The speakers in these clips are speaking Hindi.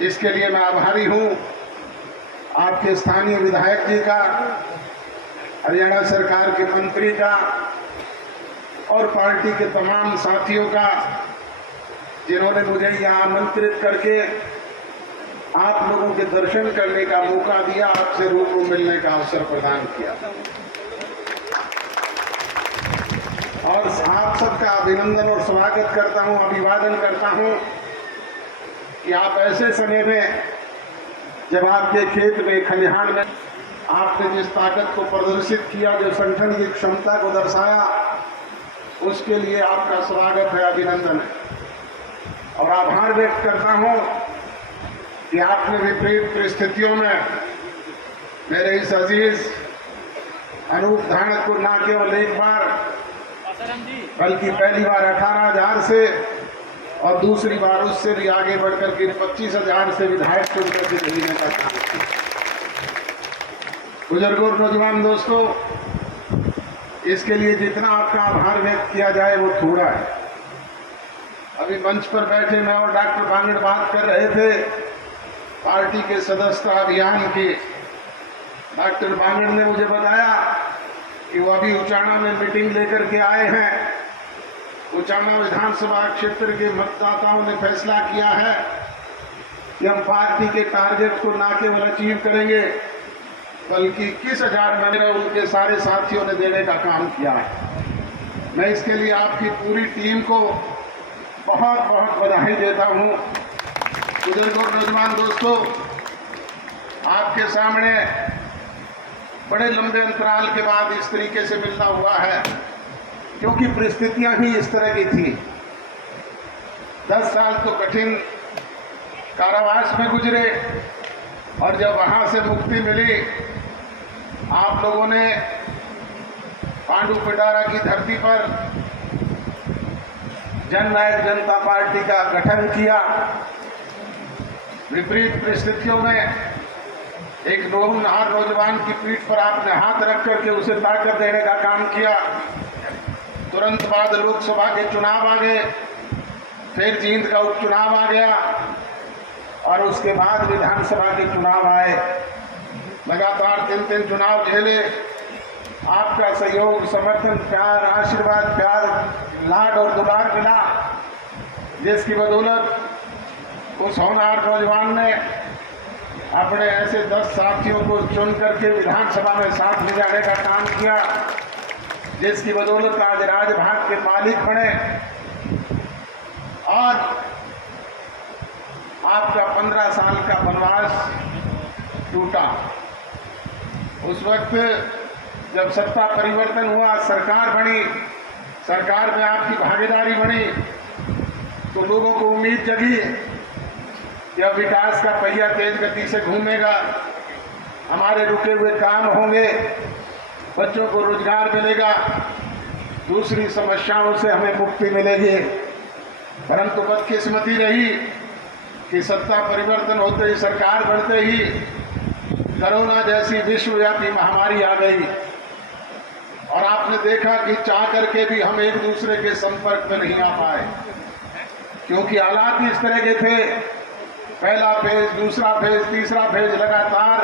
इसके लिए मैं आभारी हूं आपके स्थानीय विधायक जी का, हरियाणा सरकार के मंत्री का और पार्टी के तमाम साथियों का, जिन्होंने मुझे यहाँ आमंत्रित करके आप लोगों के दर्शन करने का मौका दिया, आपसे रूबरू मिलने का अवसर प्रदान किया। और आप सबका अभिनंदन और स्वागत करता हूं, अभिवादन करता हूं कि आप ऐसे समय में, जब आपके खेत में, खलिहान में आपने जिस ताकत को प्रदर्शित किया, जो संगठन की क्षमता को दर्शाया, उसके लिए आपका स्वागत है, अभिनंदन है। और आभार व्यक्त करता हूं कि आपने विपरीत परिस्थितियों में मेरे इस अजीज अनूप धाणक को न केवल एक बार बल्कि पहली बार 18,000 से और दूसरी बार उससे भी आगे बढ़कर के 25,000 से विधायक चुन करके भेजने का काम किया। बुजुर्गों और नौजवान दोस्तों, इसके लिए जितना आपका आभार व्यक्त किया जाए वो थोड़ा है। अभी मंच पर बैठे मैं और डॉक्टर बांगड़ बात कर रहे थे पार्टी के सदस्यता अभियान की। डॉक्टर बांगड़ ने मुझे बताया कि वो अभी उचाना में मीटिंग लेकर के आए हैं। उचाना विधानसभा क्षेत्र के मतदाताओं ने फैसला किया है कि हम पार्टी के टारगेट को न केवल अचीव करेंगे बल्कि 21,000 मैंने उनके सारे साथियों ने देने का काम किया है। मैं इसके लिए आपकी पूरी टीम को बहुत बहुत बधाई देता हूं। बुजुर्गों और नौजवान दोस्तों, आपके सामने बड़े लंबे अंतराल के बाद इस तरीके से मिलना हुआ है, क्योंकि परिस्थितियां ही इस तरह की थी। 10 साल तो कठिन कारावास में गुजरे और जब वहां से मुक्ति मिली, आप लोगों ने पांडु पिटारा की धरती पर जननायक जनता पार्टी का गठन किया। विपरीत परिस्थितियों में एक नौजवान नौजवान की पीठ पर आपने हाथ रख करके उसे ताकत देने का काम किया। तुरंत बाद लोकसभा के चुनाव आ गए, फिर जींद का उपचुनाव आ गया और उसके बाद विधानसभा के चुनाव आए। लगातार 3 चुनाव झेले। आपका सहयोग, समर्थन, प्यार, आशीर्वाद, प्यार, लाड और दुलार मिला, जिसकी बदौलत उस होनहार नौजवान ने अपने ऐसे 10 साथियों को चुन करके विधानसभा में साथ ले जाने का काम किया, जिसकी बदौलत आज राजभाग के मालिक बने। और आपका 15 साल का वनवास टूटा। उस वक्त जब सत्ता परिवर्तन हुआ, सरकार बनी, सरकार में आपकी भागीदारी बनी, तो लोगों को उम्मीद जगी कि अब विकास का पहिया तेज गति से घूमेगा, हमारे रुके हुए काम होंगे, बच्चों को रोजगार मिलेगा, दूसरी समस्याओं से हमें मुक्ति मिलेगी। परंतु बदकिस्मती रही कि सत्ता परिवर्तन होते ही, सरकार बढ़ते ही कोरोना जैसी विश्वव्यापी महामारी आ गई और आपने देखा कि चाह करके भी हम एक दूसरे के संपर्क में नहीं आ पाए, क्योंकि हालात इस तरह के थे। पहला फेज, दूसरा फेज, तीसरा फेज, लगातार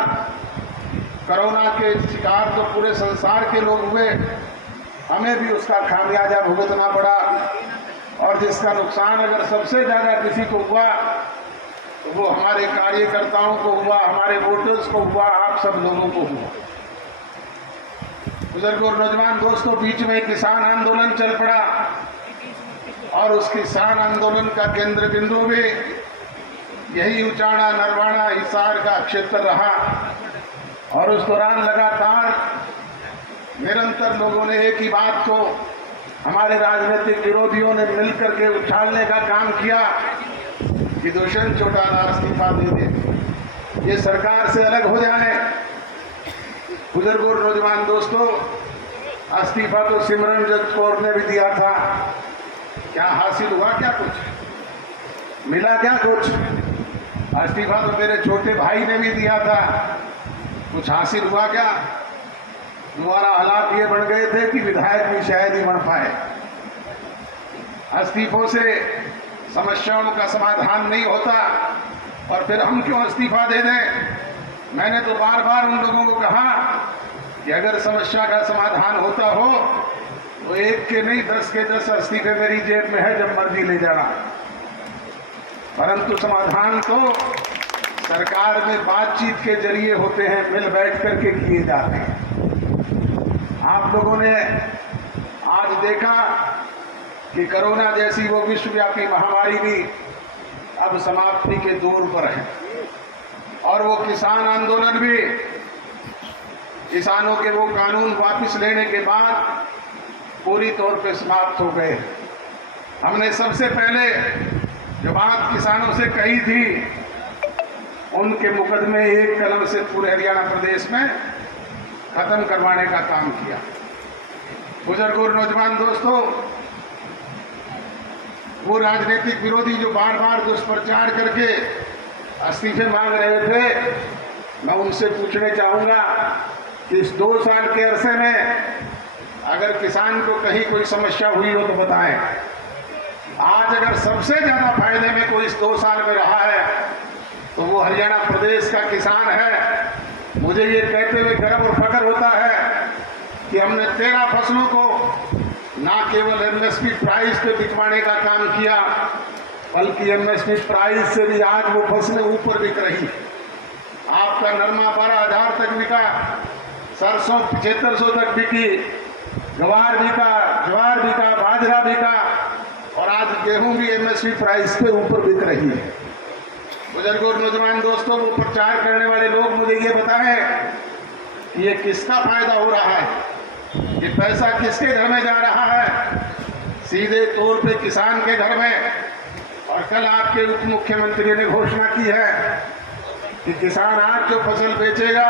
कोरोना के शिकार तो पूरे संसार के लोग हुए, हमें भी उसका खामियाजा भुगतना पड़ा। और जिसका नुकसान अगर सबसे ज्यादा किसी को हुआ तो वो हमारे कार्यकर्ताओं को हुआ, हमारे वोटर्स को हुआ, आप सब लोगों को हुआ। बुजुर्गों और नौजवान दोस्तों, बीच में किसान आंदोलन चल पड़ा और उस किसान आंदोलन का केंद्र बिंदु भी यही उचाना, नरवाना, हिसार का क्षेत्र रहा। और उस दौरान लगातार निरंतर लोगों ने एक ही बात को, हमारे राजनीतिक विरोधियों ने मिलकर के उछालने का काम किया कि दुष्यंत चौटाला इस्तीफा दे दे, ये सरकार से अलग हो जाए। बुजुर्गों और नौजवान दोस्तों, इस्तीफा तो सिमरनजीत कौर ने भी दिया था। क्या हासिल हुआ? क्या कुछ मिला? क्या कुछ? इस्तीफा तो मेरे छोटे भाई ने भी दिया था, कुछ हासिल हुआ क्या? हमारा हालात ये बन गए थे कि विधायक भी शायद ही बन पाए। इस्तीफों से समस्याओं का समाधान नहीं होता, और फिर हम क्यों इस्तीफा दे दें। मैंने तो बार बार उन लोगों को कहा कि अगर समस्या का समाधान होता हो तो 1 के नहीं 10 के 10 इस्तीफे मेरी जेब में है, जब मर्जी ले जाना। परंतु समाधान तो सरकार में बातचीत के जरिए होते हैं, मिल बैठ करके किए जाते हैं। आप लोगों ने आज देखा कि कोरोना जैसी वो विश्वव्यापी महामारी भी अब समाप्ति के दौर पर है और वो किसान आंदोलन भी किसानों के वो कानून वापस लेने के बाद पूरी तौर पे समाप्त हो गए। हमने सबसे पहले जो बात किसानों से कही थी, उनके मुकदमे एक कलम से पूरे हरियाणा प्रदेश में खत्म करवाने का काम किया। बुजुर्गों और नौजवान दोस्तों, वो राजनीतिक विरोधी जो बार बार दुष्प्रचार करके इस्तीफे मांग रहे थे, मैं उनसे पूछने चाहूंगा कि इस 2 साल के अरसे में अगर किसान को कहीं कोई समस्या हुई हो तो बताएं। आज अगर सबसे ज्यादा फायदे में कोई इस 2 साल में रहा है तो वो हरियाणा प्रदेश का किसान है। मुझे ये कहते हुए गर्व और फख्र होता है कि हमने 13 फसलों को ना केवल एमएसपी प्राइस पे बिकवाने का काम किया, बल्कि एमएसपी प्राइस से भी आज वो फसलें ऊपर बिक रही। आपका नरमा 12,000 तक बिका, सरसों 7500 तक बिकी, ज्वार बिका, बाजरा बिका और आज गेहूं भी एमएसपी प्राइस पे ऊपर बिक रही है। बुजुर्गों और नौजवान दोस्तों, वो प्रचार करने वाले लोग मुझे ये बताएं कि ये किसका फायदा हो रहा है, ये पैसा किसके घर में जा रहा है। सीधे तौर पे किसान के घर में। और कल आपके उप मुख्यमंत्री ने घोषणा की है कि किसान आज जो फसल बेचेगा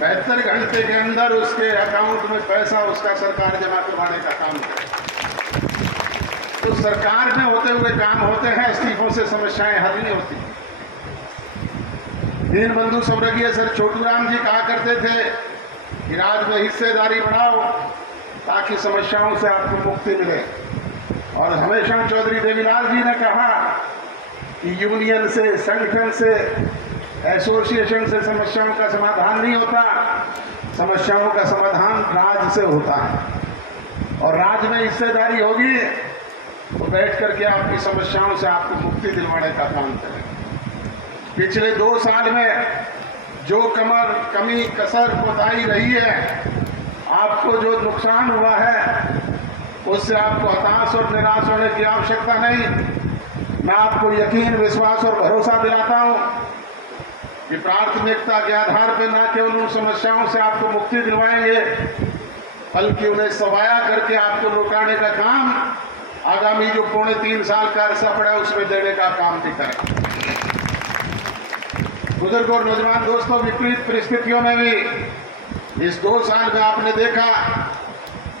72 घंटे के अंदर उसके अकाउंट में पैसा उसका सरकार जमा करवाने का काम करे। तो सरकार में होते हुए काम होते हैं, इस्तीफों से समस्याएं हल नहीं होती। दीनबंधु स्वर्गीय सर छोटूराम जी कहा करते थे कि राज में हिस्सेदारी बढ़ाओ ताकि समस्याओं से आपको मुक्ति मिले। और हमेशा चौधरी देवीलाल जी ने कहा कि यूनियन से, संगठन से, एसोसिएशन से समस्याओं का समाधान नहीं होता, समस्याओं का समाधान राज से होता है। और राज में हिस्सेदारी होगी तो बैठ करके आपकी समस्याओं से आपको मुक्ति दिलवाने का काम करें। पिछले 2 साल में जो कमी कसर कोताही रही है, आपको जो नुकसान हुआ है, उससे आपको हताश और निराश होने की आवश्यकता नहीं। मैं आपको यकीन, विश्वास और भरोसा दिलाता हूं कि प्राथमिकता के आधार पर न केवल उन समस्याओं से आपको मुक्ति दिलवाएंगे, बल्कि उन्हें सवाया करके आपको लौटाने का काम आगामी जो 3.25 साल का अरसा पड़ा है उसमें देने का काम भी करें। बुजुर्ग और नौजवान दोस्तों, विपरीत परिस्थितियों में भी इस 2 साल में आपने देखा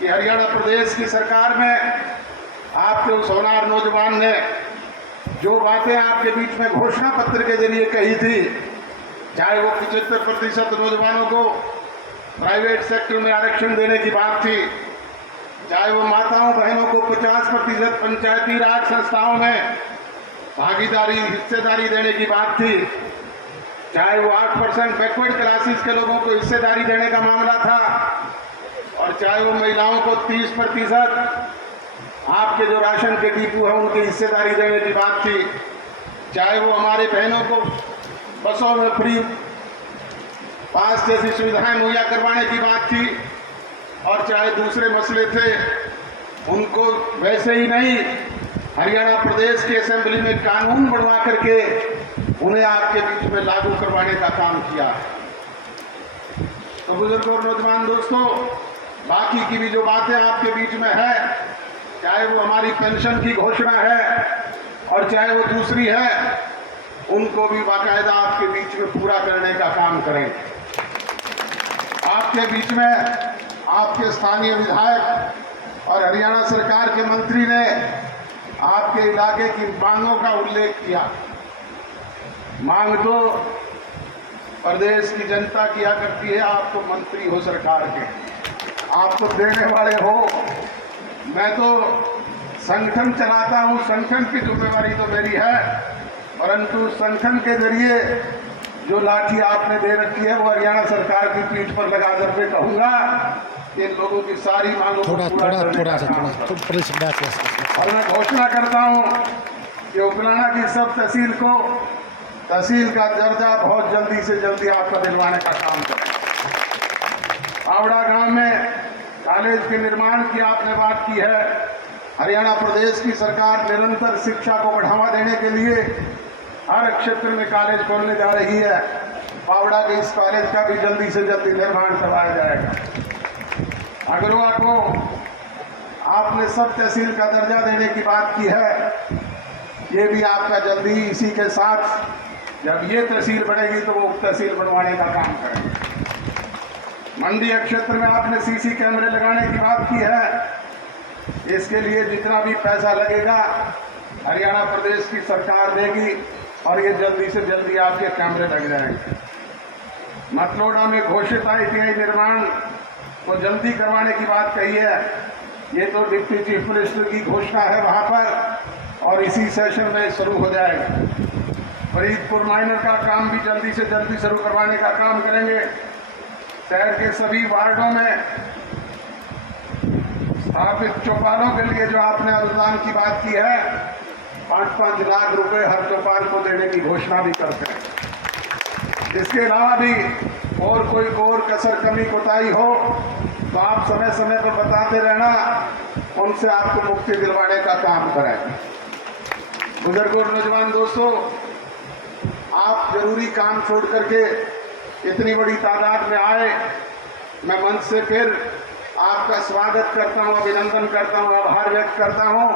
कि हरियाणा प्रदेश की सरकार में आपके उस होनहार नौजवान ने जो बातें आपके बीच में घोषणा पत्र के जरिए कही थी, चाहे वो 75% नौजवानों को प्राइवेट सेक्टर में आरक्षण देने की बात थी, चाहे वो माताओं बहनों को 50% पंचायती राज संस्थाओं में भागीदारी, हिस्सेदारी देने की बात थी, चाहे वो 8% बैकवर्ड क्लासेस के लोगों को हिस्सेदारी देने का मामला था, और चाहे वो महिलाओं को 30% आपके जो राशन के डिपो है उनकी हिस्सेदारी देने की बात थी, चाहे वो हमारे बहनों को बसों में फ्री पास जैसी सुविधाएं मुहैया करवाने की बात थी, और चाहे दूसरे मसले थे उनको वैसे ही नहीं, हरियाणा प्रदेश की असेंबली में कानून बनवा करके उन्हें आपके बीच में लागू करवाने का काम किया। तो बुजुर्गों और नौजवान दोस्तों, बाकी की भी जो बातें आपके बीच में है, चाहे वो हमारी पेंशन की घोषणा है और चाहे वो दूसरी है, उनको भी बाकायदा आपके बीच में पूरा करने का काम करें। आपके बीच में आपके स्थानीय विधायक और हरियाणा सरकार के मंत्री ने आपके इलाके की मांगों का उल्लेख किया। मांग तो प्रदेश की जनता किया करती है, आप तो मंत्री हो सरकार के, आप तो देने वाले हो। मैं तो संगठन चलाता हूं, संगठन की जिम्मेवारी तो मेरी है परंतु संगठन के जरिए जो लाठी आपने दे रखी है वो हरियाणा सरकार की पीठ पर लगा कर मैं कहूँगा कि इन लोगों की सारी मांगों को पूरा करने का काम करें। और मैं घोषणा करता हूँ कि उपलाना की सब तहसील को तहसील का दर्जा बहुत जल्दी से जल्दी आपका दिलवाने का काम करें। आवड़ा गांव में कॉलेज के निर्माण की आपने बात की है। हरियाणा प्रदेश की सरकार निरंतर शिक्षा को बढ़ावा देने के लिए हर क्षेत्र में कॉलेज खोलने जा रही है। पावड़ा के इस कॉलेज का भी जल्दी से जल्दी निर्माण करवाया जाएगा। अगरवा को आपने सब तहसील का दर्जा देने की बात की है, ये भी आपका जल्दी इसी के साथ जब ये तहसील बढ़ेगी तो वो तहसील बनवाने का काम करेंगे। मंडी क्षेत्र में आपने सीसी कैमरे लगाने की बात की है। इसके लिए जितना भी पैसा लगेगा हरियाणा प्रदेश की सरकार देगी और ये जल्दी से जल्दी आपके कैमरे लग जाएंगे। मतलोडा में घोषित ITI निर्माण को जल्दी करवाने की बात कही है। ये तो डिप्टी चीफ मिनिस्टर की घोषणा है वहाँ पर और इसी सेशन में शुरू हो जाएगा। फरीदपुर माइनर का काम भी जल्दी से जल्दी शुरू करवाने का काम करेंगे। शहर के सभी वार्डों में स्थापित चौपालों के लिए जो आपने अनुदान की बात की है 5-5 लाख रुपए हर चौपाल को देने की घोषणा भी करते हैं। इसके अलावा भी और कोई और कसर कमी कोताही हो तो आप समय समय पर बताते रहना, उनसे आपको मुक्ति दिलवाने का काम करें। बुजुर्गों और नौजवान दोस्तों, आप जरूरी काम छोड़ करके इतनी बड़ी तादाद में आए, मैं मंच से फिर आपका स्वागत करता हूं, अभिनंदन करता हूं, आभार व्यक्त करता हूं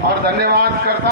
और धन्यवाद करता हूं।